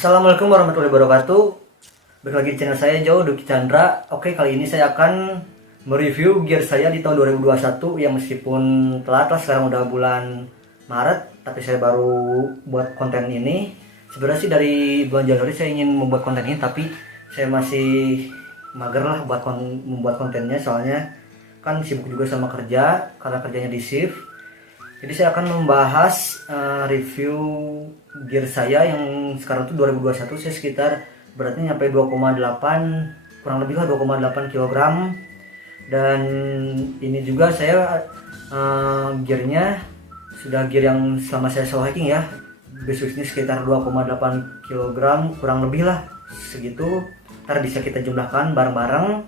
Assalamualaikum warahmatullahi wabarakatuh. Balik lagi di channel saya Joe Duki Chandra. Oke, kali ini saya akan mereview gear saya di tahun 2021 yang meskipun telat lah, sekarang udah bulan Maret, tapi saya baru buat konten ini. Sebenarnya sih dari bulan Januari saya ingin membuat konten ini, tapi saya masih mager lah membuat kontennya, soalnya kan sibuk juga sama kerja karena kerjanya di shift. Jadi saya akan membahas review gear saya yang sekarang tuh 2021, saya sekitar beratnya nyampe 2,8, kurang lebih lah 2,8 kg. Dan ini juga saya gearnya sudah gear yang selama saya solo hiking ya, base ini sekitar 2,8 kg kurang lebih lah segitu. Ntar bisa kita jumlahkan bareng-bareng.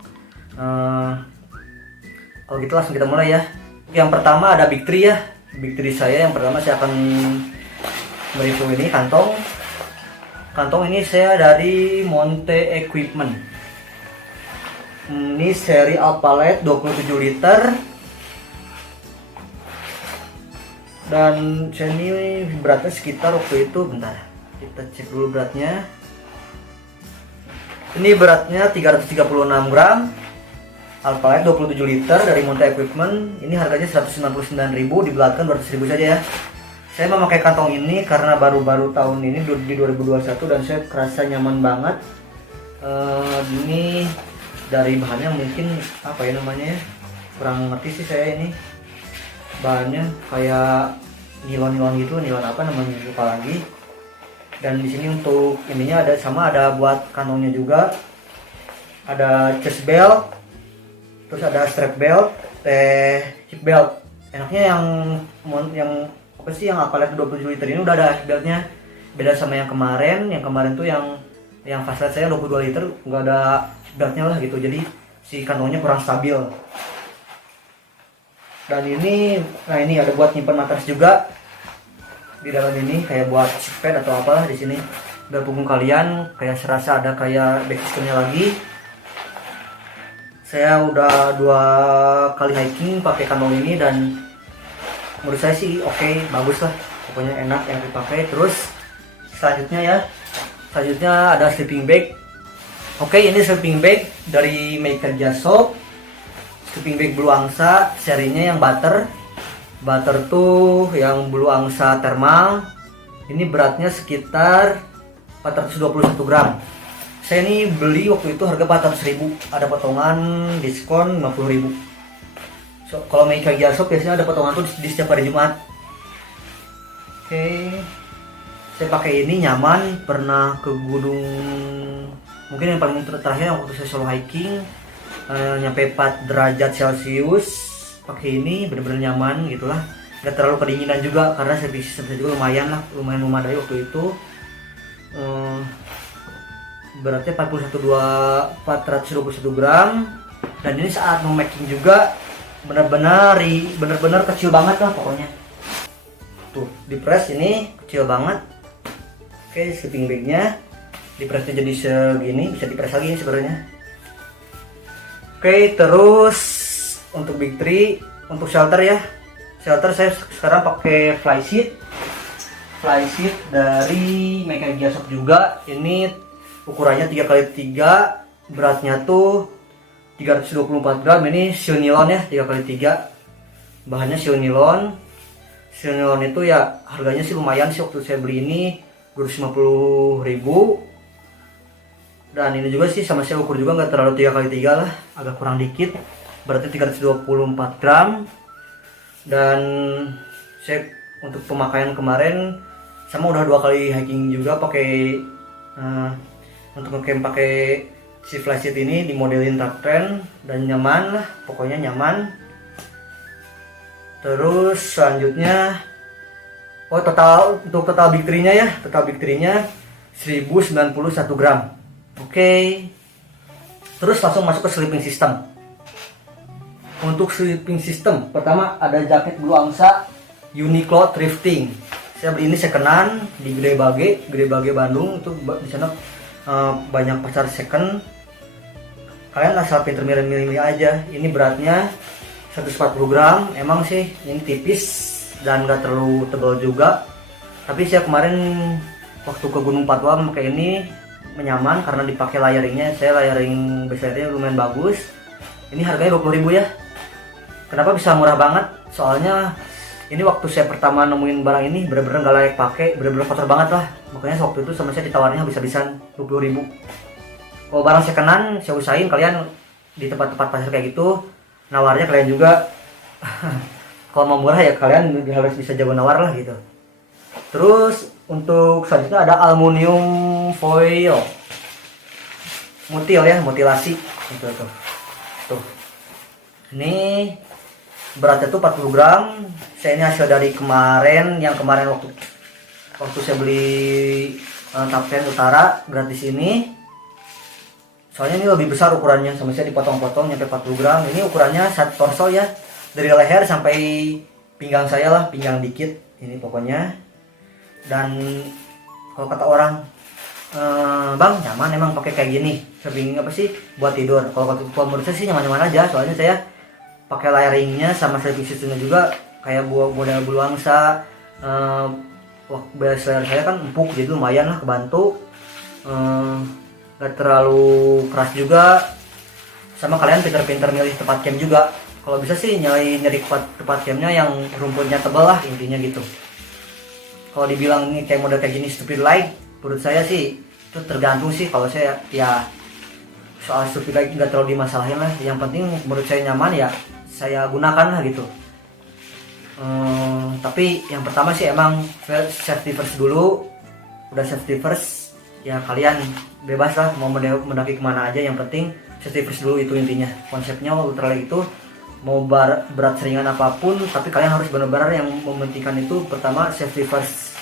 Kalau gitu langsung kita mulai ya. Yang pertama ada Big 3 ya. Big 3 saya yang pertama saya akan mereview ini kantong ini saya dari Monte Equipment. Ini seri Alphalete 27 liter, dan saya ini beratnya sekitar waktu itu, bentar kita cek dulu beratnya. Ini beratnya 336 gram, Alphalete 27 liter dari Monte Equipment. Ini harganya 199.000, dibelakang 200.000 saja ya. Saya memakai kantong ini karena baru-baru tahun ini di 2021 dan saya kerasa nyaman banget. Ini dari bahannya mungkin apa ya namanya ya, kurang ngerti sih saya ini. Bahannya kayak nilon gitu, nilon apa namanya lupa lagi. Dan di sini untuk ininya ada buat kantongnya juga. Ada chest belt, terus ada strap belt, hip belt. Enaknya yang apa sih, yang Alphalete 27 liter ini udah ada hip beltnya. Beda sama yang kemarin tuh yang Fast Ride saya 22 liter nggak ada hip beltnya lah gitu. Jadi si kantongnya kurang stabil. Dan ini ada buat nyimpan matras juga di dalam ini, kayak buat seat pad atau apalah di sini. Udah punggung kalian kayak serasa ada kayak back systemnya lagi. Saya udah 2 kali hiking pakai kantong ini dan menurut saya sih oke, bagus lah, pokoknya enak yang dipakai. Terus selanjutnya ada sleeping bag. Oke, ini sleeping bag dari Meika Jasop, sleeping bag Blue Angsa, serinya yang butter tuh yang Blue Angsa thermal. Ini beratnya sekitar 421 gram. Saya ini beli waktu itu harga 400.000, ada potongan diskon 50.000. Kalau Meika Jasop biasanya ada potongan tuh di setiap hari Jumat. Oke, saya pakai ini nyaman. Pernah ke gunung, mungkin yang paling terakhir yang waktu saya solo hiking, nyampe 4 derajat Celcius. Pakai ini bener-bener nyaman gitulah, nggak terlalu kedinginan juga karena service saya juga lumayan memadai waktu itu. Beratnya 421 gram, dan ini saat memaking juga bener-bener kecil banget lah pokoknya. Tuh di press ini kecil banget. Oke, sleeping bagnya di pressnya jadi segini, bisa di press lagi sebenarnya. Oke, terus untuk Big 3, untuk shelter ya, shelter saya sekarang pakai fly sheet dari Meika Jasop juga. Ini ukurannya 3x3, beratnya tuh 324 gram. Ini siu nilon ya, 3x3, bahannya siu nilon itu ya harganya sih lumayan sih, waktu saya beli ini 250.000. Dan ini juga sih sama saya ukur juga nggak terlalu 3x3 lah, agak kurang dikit, berarti 324 gram. Dan saya untuk pemakaian kemarin sama udah 2 kali hiking juga pakai untuk ngecamp pakai si flysheet ini, dimodelin Truck Trend dan nyaman lah, pokoknya nyaman. Terus selanjutnya untuk total Big 3-nya ya, total Big 3-nya 1091 gram. Oke. Terus langsung masuk ke sleeping system. Untuk sleeping system pertama ada jaket Blue Angsa Uniqlo Thrifting. Saya beli ini secondan di Gede Bage Bandung, itu di sana banyak pasar second. Kalian asal pinter milih-milih aja. Ini beratnya 140 gram. Emang sih ini tipis dan gak terlalu tebal juga, tapi saya kemarin waktu ke Gunung Patwa memakai ini menyaman karena dipakai layering-nya. Saya layering besarnya lumayan bagus. Ini harganya 20.000 ya. Kenapa bisa murah banget? Soalnya ini waktu saya pertama nemuin barang ini bener-bener gak layak pakai, bener-bener kotor banget lah. Makanya waktu itu sama saya ditawarnya habis-habisan 20.000. Kalau barang secondan saya usahain kalian di tempat-tempat pasar kayak gitu nawarnya kalian juga. Kalau mau murah ya kalian harus bisa jago nawar lah gitu. Terus untuk selanjutnya ada aluminium foil mutil ya, mutilasi itu tuh. Ini beratnya tuh 40 gram. Saya ini hasil dari kemarin waktu saya beli Tapten Utara gratis ini. Soalnya ini lebih besar ukurannya, sama saya dipotong-potong nyampe 40 gram. Ini ukurannya satu torso ya, dari leher sampai pinggang saya lah, pinggang dikit ini pokoknya. Dan kalau kata orang, bang nyaman emang pakai kayak gini, sering apa sih buat tidur. Kalau menurut saya sih nyaman-nyaman aja, soalnya saya pakai layering-nya sama sleeping system-nya juga kayak model bulu angsa. Base layar saya kan empuk jadi lumayan lah kebantu. Gak terlalu keras juga. Sama kalian pinter-pinter milih tempat camp juga. Kalau bisa sih nyari tempat campnya yang rumputnya tebal lah, intinya gitu. Kalau dibilang ini kayak model kayak gini stupid light, menurut saya sih itu tergantung sih. Kalau saya ya soal stupid light nggak terlalu dimasalahin lah. Yang penting menurut saya nyaman ya saya gunakan lah gitu. Tapi yang pertama sih emang safety first dulu. Udah safety first ya kalian bebas lah mau mendaki kemana aja, yang penting safety first dulu, itu intinya. Konsepnya ultralight itu mau berat seringan apapun, tapi kalian harus benar-benar yang mementingkan itu pertama safety first.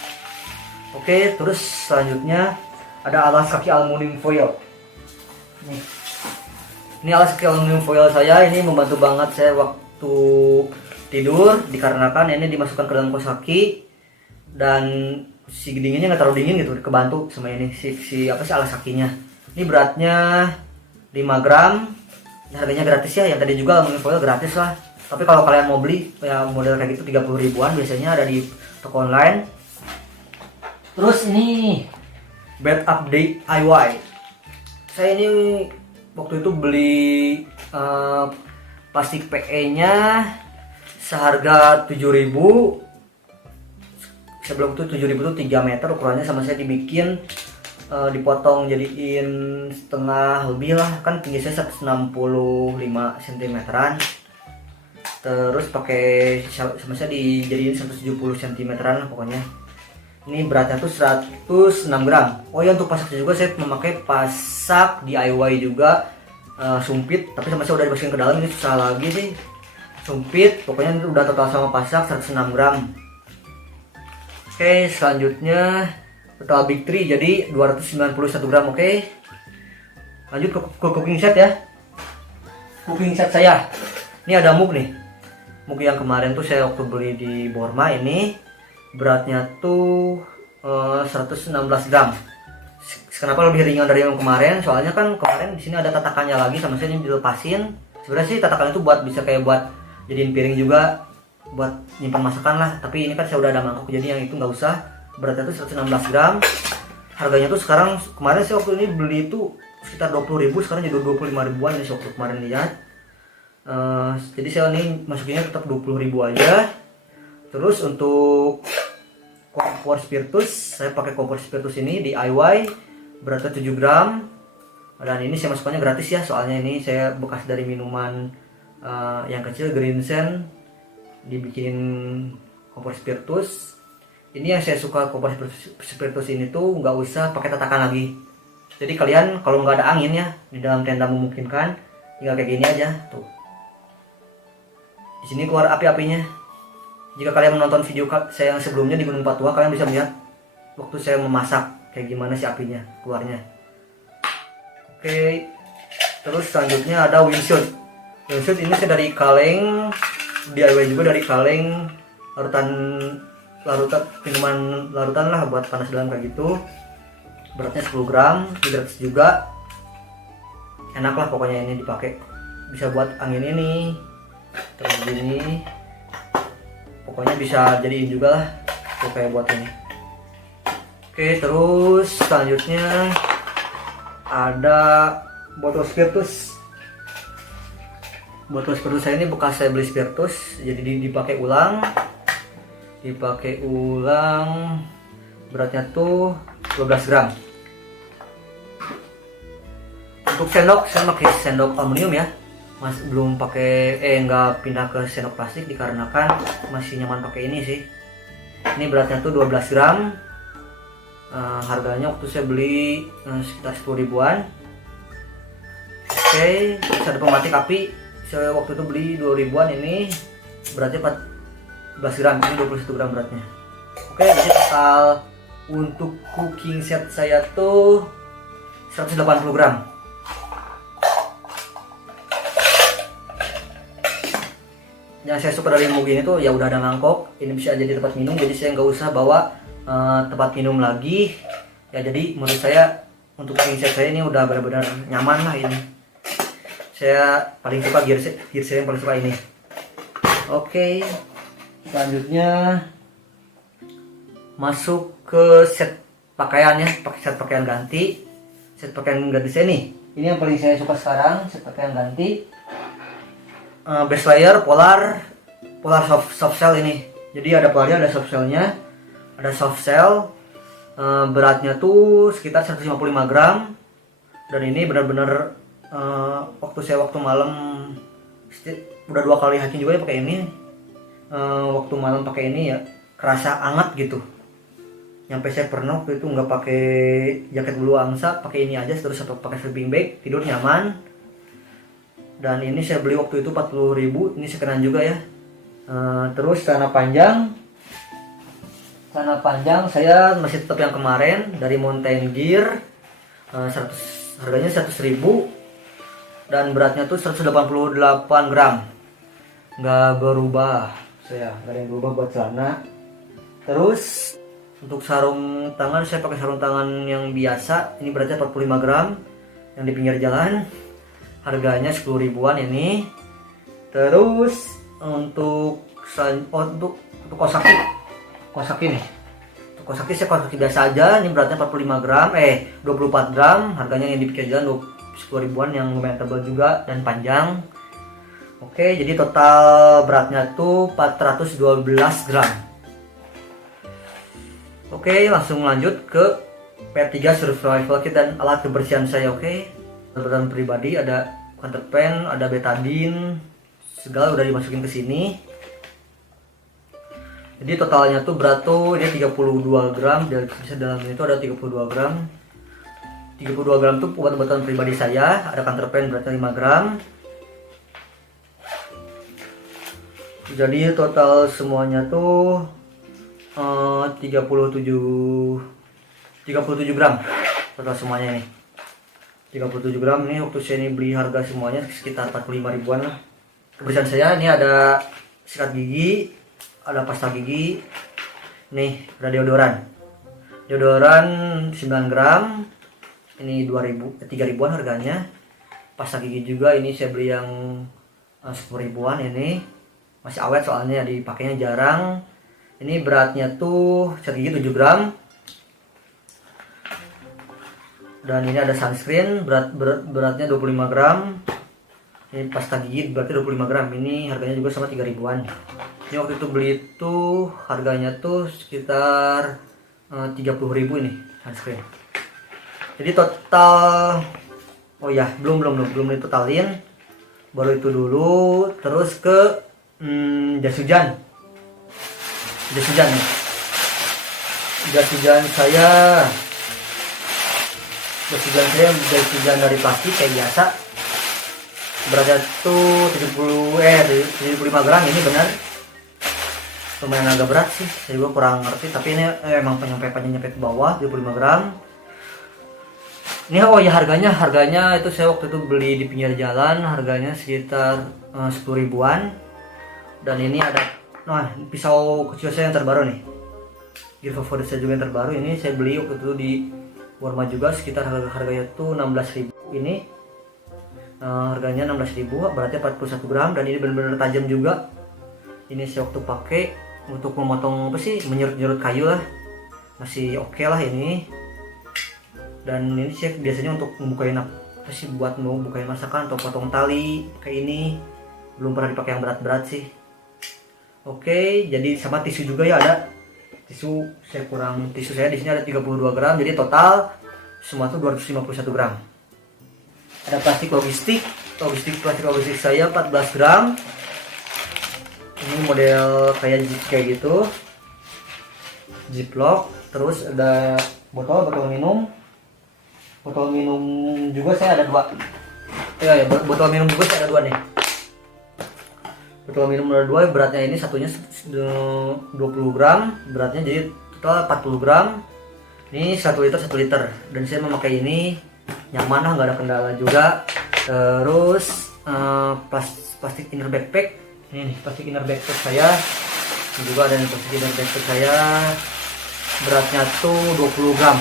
Oke, terus selanjutnya ada alas kaki aluminium foil. Ini alas kaki aluminium foil saya, ini membantu banget saya waktu tidur dikarenakan ini dimasukkan ke dalam kaos kaki dan si dinginnya nggak terlalu dingin gitu, kebantu sama ini si alas kakinya. Ini beratnya 5 gram. Harganya gratis ya, yang tadi juga aluminium foil gratis lah. Tapi kalau kalian mau beli ya model kayak gitu 30 ribuan biasanya ada di toko online. Terus ini bed up DIY. Saya ini waktu itu beli plastik PE nya seharga 7.000. Sebelum itu 7.000 itu 3 meter ukurannya, sama saya dibikin dipotong jadiin setengah lebih lah, kan tinggi saya 165 cm-an. Terus pakai sama saya dijadiin 170 cm-an lah pokoknya. Ini beratnya tuh 106 gram. Oh ya, untuk pasaknya juga saya memakai pasak DIY juga, sumpit, tapi sama saya udah dimasukin ke dalam, ini susah lagi sih. Sumpit, pokoknya udah total sama pasak 106 gram. Oke, selanjutnya total big tree jadi 291 gram. Oke, lanjut ke cooking set ya. Cooking set saya ini ada mug nih, mug yang kemarin tuh saya waktu beli di Borma. Ini beratnya tuh 116 gram. Kenapa lebih ringan dari yang kemarin? Soalnya kan kemarin di sini ada tatakannya lagi, sama saya ini dilepasin. Sebenarnya sih tatakan itu buat bisa kayak buat jadiin piring juga, buat nyimpan masakan lah. Tapi ini kan saya udah ada mangkok, jadi yang itu nggak usah. Beratnya tuh 116 gram. Harganya tuh sekarang, kemarin saya waktu ini beli itu sekitar 20.000, sekarang jadi 25 ribuan ini waktu kemarin lihat. Jadi saya ini masukinnya tetap 20.000 aja. Terus untuk kompor spiritus, saya pakai kompor spiritus ini DIY, beratnya 7 gram. Dan ini saya masukkannya gratis ya, soalnya ini saya bekas dari minuman yang kecil Green Sen, dibikin kompor spiritus. Ini yang saya suka kompor spiritus ini tuh nggak usah pakai tatakan lagi. Jadi kalian kalau nggak ada angin ya, di dalam tenda memungkinkan, tinggal kayak gini aja tuh. Di sini keluar api-apinya. Jika kalian menonton video saya yang sebelumnya di Gunung Patwa, kalian bisa melihat waktu saya memasak kayak gimana si apinya keluarnya. Oke, terus selanjutnya ada wingsuit. Wingsuit ini saya dari kaleng, DIY juga dari kaleng, minuman larutan lah buat panas dalam kayak gitu. Beratnya 10 gram, gratis juga. Enak lah pokoknya ini dipakai. Bisa buat angin ini, terus gini. Pokoknya bisa jadiin juga lah tuh kayak buat ini. Oke, terus selanjutnya ada botol spiritus. Botol spiritus saya ini bekas saya beli spiritus, jadi dipakai ulang. Beratnya tuh 12 gram. Untuk sendok, saya pakai sendok aluminium ya. Belum pakai nggak pindah ke sendok plastik dikarenakan masih nyaman pakai ini sih. Ini beratnya tuh 12 gram. Harganya waktu saya beli sekitar 10 ribuan. Oke, terus ada pematik api. Saya waktu itu beli 2 ribuan, ini beratnya 14 gram, ini 21 gram beratnya. Oke, jadi total untuk cooking set saya tuh 180 gram. Yang saya suka dari mug ini tuh ya udah ada mangkok, ini bisa jadi tempat minum, jadi saya nggak usah bawa tempat minum lagi ya. Jadi menurut saya untuk cooking set saya ini udah benar-benar nyaman lah. Ini saya paling suka gear saya yang paling suka ini. Oke, selanjutnya masuk ke set pakaian ya, set pakaian ganti. Set pakaian ganti saya nih, ini yang paling saya suka sekarang, set pakaian ganti. Base layer polar soft shell ini. Jadi ada polarnya, ada soft shellnya, ada soft shell. Beratnya tuh sekitar 155 gram. Dan ini benar-benar waktu malam udah 2 kali hiking juga ya pakai ini. Waktu malam pakai ini ya kerasa hangat gitu. Nyampe saya pernah waktu itu nggak pakai jaket bulu angsa, pakai ini aja terus pakai sleeping bag, tidur nyaman. Dan ini saya beli waktu itu 40.000, ini sekenan juga ya. Terus celana panjang saya masih tetap yang kemarin dari Mountain Gear, harganya 100.000 dan beratnya tuh 188 gram. Nggak berubah, nggak ada yang berubah buat celana. Terus untuk sarung tangan saya pakai sarung tangan yang biasa, ini beratnya 45 gram yang di pinggir jalan. Harganya 10 ribuan ini. Terus untuk Kawasaki nih. Untuk Kawasaki saya Kawasaki biasa aja, ini beratnya 24 gram, harganya yang di pinggir jalan 10 ribuan yang lumayan tebal juga dan panjang. Oke, jadi total beratnya tuh 412 gram. Oke, langsung lanjut ke P3 survival kit dan alat kebersihan saya. Oke, kebersihan pribadi ada counterpan, ada betadine, segala udah dimasukin ke sini. Jadi totalnya tuh berat tuh dia 32 gram, dan bisa dalam itu ada 32 gram. 32 gram tuh obat-obatan pribadi saya, ada counterpan beratnya 5 gram. Jadi total semuanya tuh 37 gram total semuanya ini. 37 gram ini waktu saya ini beli harga semuanya sekitar 45 ribuan lah. Kebersihan saya ini ada sikat gigi, ada pasta gigi, nih ada deodoran 9 gram, ini 3 ribuan harganya. Pasta gigi juga ini saya beli yang 10 ribuan, ini masih awet soalnya dipakainya jarang. Ini beratnya tuh sikat gigi 7 gram. Dan ini ada sunscreen beratnya 25 gram. Ini pasta gigi berarti 25 gram. Ini harganya juga sama 3 ribuan. Ini waktu itu beli itu harganya tuh sekitar 30.000 ini sunscreen. Jadi total, oh ya belum ditotalin, baru itu dulu. Terus ke jas hujan nih. Jas hujan saya dari plastik kayak biasa. Beratnya tuh 75 gram, ini benar. Lumayan agak berat sih, saya juga kurang ngerti, tapi ini emang panjang nyampe ke bawah 75 gram. Ini oh ya harganya itu saya waktu itu beli di pinggir jalan, harganya sekitar 10 ribuan. Dan ini ada pisau kecil saya yang terbaru nih. Gear favorit saya juga yang terbaru, ini saya beli waktu itu di Walmart juga, sekitar harganya tuh 16.000 ini. Harganya 16.000, beratnya 41 gram dan ini benar-benar tajam juga. Ini saya waktu pakai untuk memotong menyerut-nyerut kayu lah. masih oke lah ini. Dan ini sih biasanya untuk membukain apa sih, buat mau bukain masakan atau potong tali kayak ini. Belum pernah dipakai yang berat-berat sih. Oke, jadi sama tisu juga ya, ada tisu. Saya kurang tisu, saya di sini ada 32 gram, jadi total semua tuh 251 gram. Ada plastik logistik saya 14 gram. Ini model kayak gitu, ziplock. Terus ada botol minum juga saya ada 2. Ya, botol minum juga saya ada 2 nih. Botol minum ada 2, beratnya ini satunya 20 gram beratnya, jadi total 40 gram. Ini 1 liter. Dan saya memakai ini nyaman lah, nggak ada kendala juga. Terus plastik inner backpack. Ini nih, plastik inner backpack saya. Ini juga ada plastik inner backpack saya. Beratnya tuh 20 gram.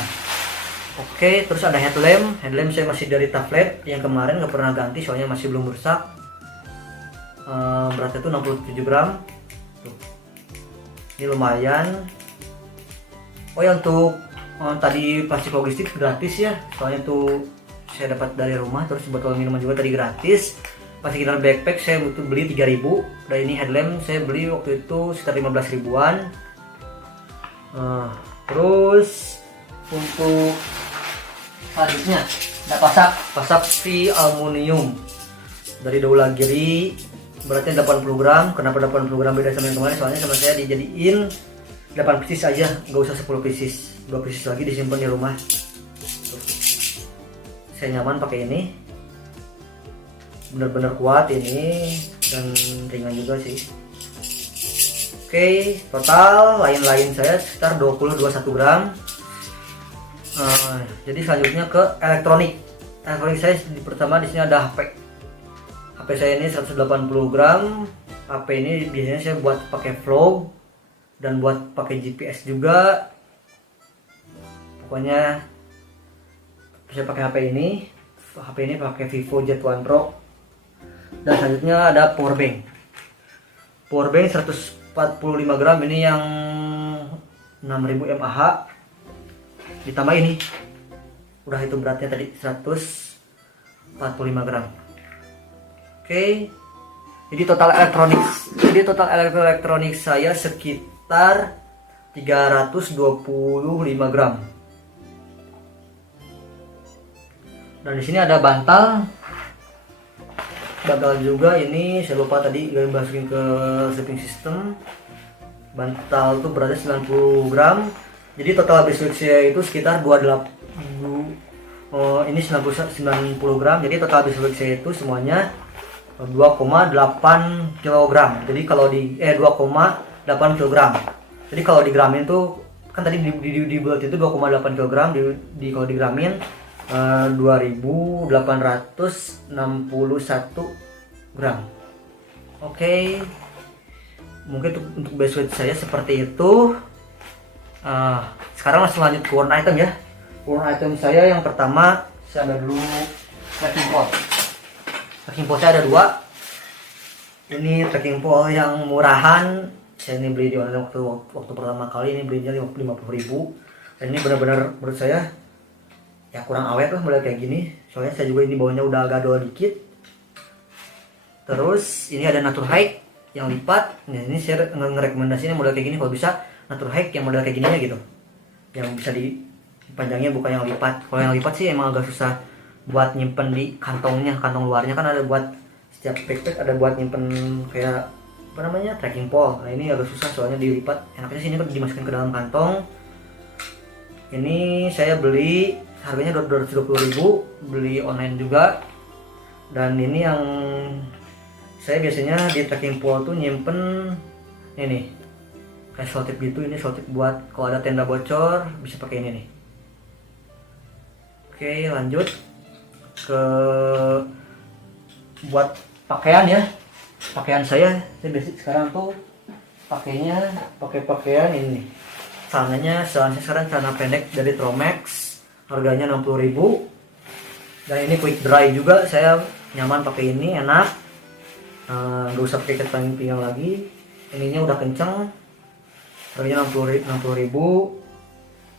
Oke, terus ada headlamp saya masih dari Taflet yang kemarin, nggak pernah ganti soalnya masih belum rusak. Beratnya tuh 67 gram. Tuh. Ini lumayan. Oh ya, untuk tadi plastik logistik gratis ya, soalnya tuh saya dapat dari rumah. Terus botol minuman juga tadi gratis. Plastik inner backpack saya butuh beli 3.000. Dan ini headlamp saya beli waktu itu sekitar 15 ribuan. Terus untuk selanjutnya ada pasak V aluminium dari Daula Giri, beratnya 80 gram. Kenapa 80 gram beda sama yang kemarin? Soalnya sama saya dijadiin 8 pieces aja, nggak usah 10 pieces. 2 pieces lagi disimpan di rumah. Tuh. Saya nyaman pakai ini, bener-bener kuat ini dan ringan juga sih. Oke, total lain-lain saya sekitar 21 gram. Jadi selanjutnya ke elektronik saya pertama di sini ada HP saya ini 180 gram. HP ini biasanya saya buat pakai vlog dan buat pakai GPS juga. Pokoknya saya pakai HP ini pakai Vivo Z1 Pro. Dan selanjutnya ada powerbank 145 gram, ini yang 6000 mAh. Ditambah ini udah, itu beratnya tadi 145 gram. Oke, jadi total elektronik saya sekitar 325 gram. Dan di sini ada bantal juga. Ini saya lupa tadi masukin ke sleeping system. Bantal tuh beratnya 90 gram. Jadi total base weight saya itu sekitar 28. Ini 90 gram. Jadi total base weight saya itu semuanya 2,8 kg. Jadi kalau di 2,8 kg. Jadi kalau digramin tuh kan tadi di bulat itu 2,8 kg, kalau digramin 2861 gram. Oke. Mungkin untuk base weight saya seperti itu. Sekarang langsung lanjut ke warna item ya. Warna item saya yang pertama, saya ambil dulu trekking pole. Trekking pole saya ada 2. Ini trekking pole yang murahan. Saya ini beli di online waktu pertama kali, ini belinya 50.000. Dan ini benar-benar menurut saya ya kurang awet lah model kayak gini. Soalnya saya juga ini bawahnya udah agak dol dikit. Terus ini ada Natur Hike yang lipat. Nah, ini saya ngerekomendasiin model kayak gini, kalau bisa Natur Hike yang model kayak gini ya gitu, yang bisa dipanjangnya, bukan yang lipat. Kalau yang lipat sih emang agak susah buat nyimpen di kantong luarnya. Kan ada buat setiap backpack ada buat nyimpen kayak apa namanya, trekking pole. Nah ini agak susah soalnya dilipat. Enaknya sih ini dimasukkan ke dalam kantong. Ini saya beli harganya 220.000, beli online juga. Dan ini yang saya biasanya di trekking pole tuh nyimpen ini kayak selotip gitu. Ini selotip buat kalau ada tenda bocor bisa pakai ini nih. Oke, lanjut ke buat pakaian ya. Pakaian saya basic sekarang tuh pakainya pakai pakaian ini. Celananya sekarang celana pendek dari Tromex, harganya 60.000. Dan ini quick dry juga, saya nyaman pakai ini, enak. Nggak usah pakai ikat pinggang lagi. Ininya udah kenceng. Harganya 60.000.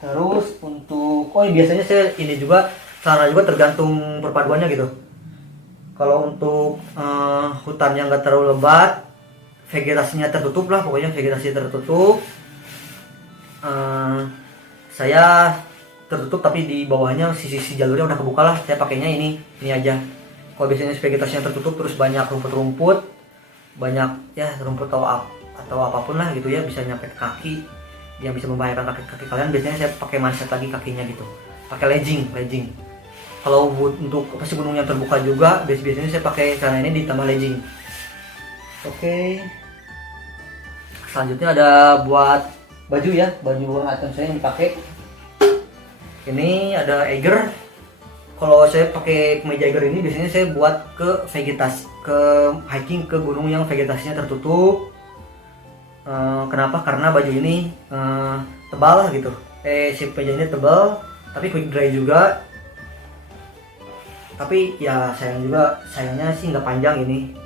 Terus untuk biasanya saya ini juga celana juga tergantung perpaduannya gitu. Kalau untuk hutan yang nggak terlalu lebat, vegetasinya tertutup lah, pokoknya vegetasi tertutup, saya tertutup tapi di bawahnya sisi jalurnya udah kebuka lah, saya pakainya ini aja. Kalau biasanya vegetasinya tertutup terus banyak rumput-rumput, banyak ya rumput atau apapun lah gitu ya, bisa nyampe ke kaki yang bisa membahayakan kaki kalian, biasanya saya pakai manset lagi kakinya gitu, pakai legging. Kalau untuk pasti gunung yang terbuka juga biasanya saya pakai celana ini ditambah legging. Oke. Selanjutnya ada buat baju ya, baju item saya yang dipakai. Ini ada Eiger. Kalau saya pakai kemeja Eiger ini biasanya saya buat ke hiking ke gunung yang vegetasinya tertutup. Kenapa? Karena baju ini tebal gitu. Si kemeja ini tebal, tapi quick dry juga. Tapi ya sayangnya sih nggak panjang ini.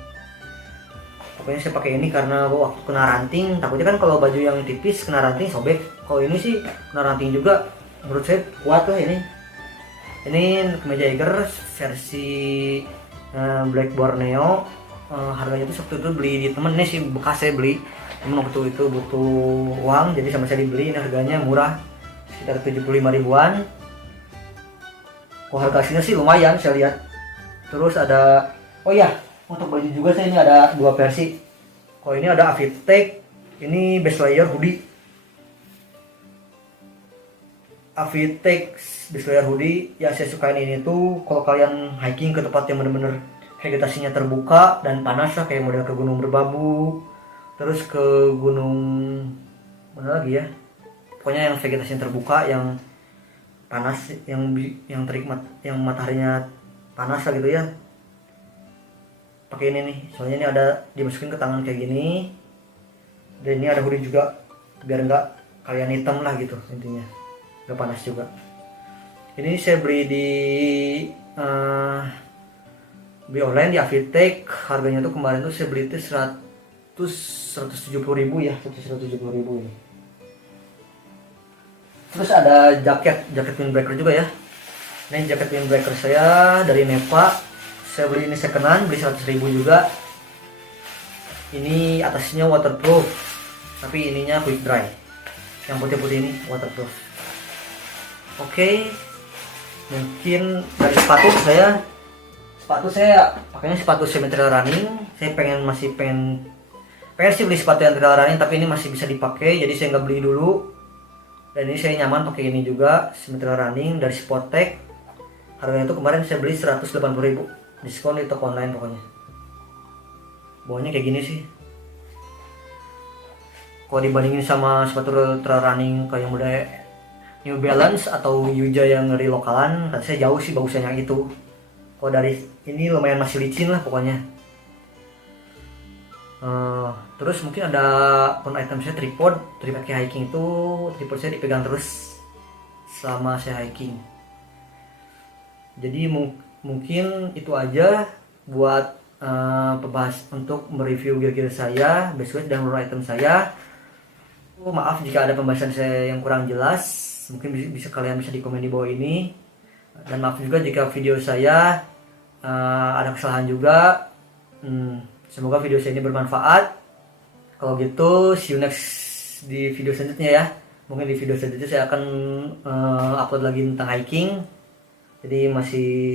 Pokoknya saya pakai ini karena waktu kena ranting, takutnya kan kalau baju yang tipis kena ranting sobek. Kalau ini sih kena ranting juga, menurut saya kuat lah ini. Ini kemeja Eiger versi Black Borneo. Harganya tuh waktu itu beli di temen nih sih, bekas saya beli. Temen waktu itu butuh uang, jadi sama saya dibeli. Ini harganya murah, sekitar 75 ribuan. Harga aslinya sih lumayan saya lihat. Terus ada untuk baju juga saya ini ada dua versi. Kalau ini ada Avitek, ini base layer hoodie. Avitek base layer hoodie yang saya sukain ini tuh kalau kalian hiking ke tempat yang bener-bener vegetasinya terbuka dan panas lah, kayak model ke Gunung Merbabu, terus ke gunung mana lagi ya, pokoknya yang vegetasinya terbuka, yang panas, yang terik yang mataharinya panas lah gitu ya, pakai ini nih. Soalnya ini ada dimasukin ke tangan kayak gini, dan ini ada hoodie juga biar nggak kalian hitam lah gitu, intinya nggak panas juga. Ini saya beli beli online di Avitek. Harganya tuh kemarin tuh saya beli itu 170 ribu ya, 170 ribu ini. Terus ada jaket windbreaker juga ya. Ini jaket windbreaker saya dari Neva. Saya beli ini secondan, beli 100 ribu juga. Ini atasnya waterproof, tapi ininya quick dry. Yang putih-putih ini waterproof. Oke. Mungkin dari sepatu saya pakainya sepatu semi trail running. Saya pengen sih beli sepatu yang trail running, tapi ini masih bisa dipakai, jadi saya nggak beli dulu. Dan ini saya nyaman pakai ini juga, semi trail running dari Sportech. Harganya itu kemarin saya beli 180 ribu, diskon di toko online pokoknya. Bawahnya kayak gini sih. Kalau dibandingin sama sepatu trail running kayak model New Balance atau Yuja yang dari lokalan, kan saya jauh sih bagusnya yang itu. Kalau dari ini lumayan masih licin lah pokoknya. Terus mungkin ada item saya tripod hiking itu, tripod saya dipegang terus selama saya hiking. Jadi mungkin itu aja buat pembahas untuk mereview gear saya, base weight dan item saya. Maaf jika ada pembahasan saya yang kurang jelas, mungkin kalian bisa di komen di bawah ini. Dan maaf juga jika video saya ada kesalahan juga. Semoga video saya ini bermanfaat. Kalau gitu, see you next di video selanjutnya ya. Mungkin di video selanjutnya saya akan upload lagi tentang hiking. Jadi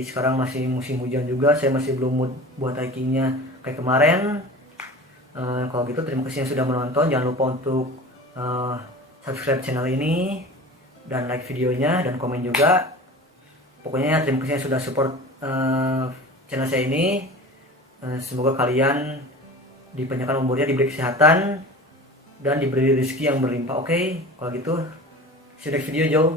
sekarang masih musim hujan juga, saya masih belum mood buat hikingnya kayak kemarin. Kalau gitu terima kasih yang sudah menonton. Jangan lupa untuk subscribe channel ini dan like videonya dan komen juga. Pokoknya terima kasih yang sudah support channel saya ini. Semoga kalian dipanjangkan umurnya, diberi kesehatan, dan diberi rezeki yang berlimpah. Oke, kalau gitu see you next video, Joe.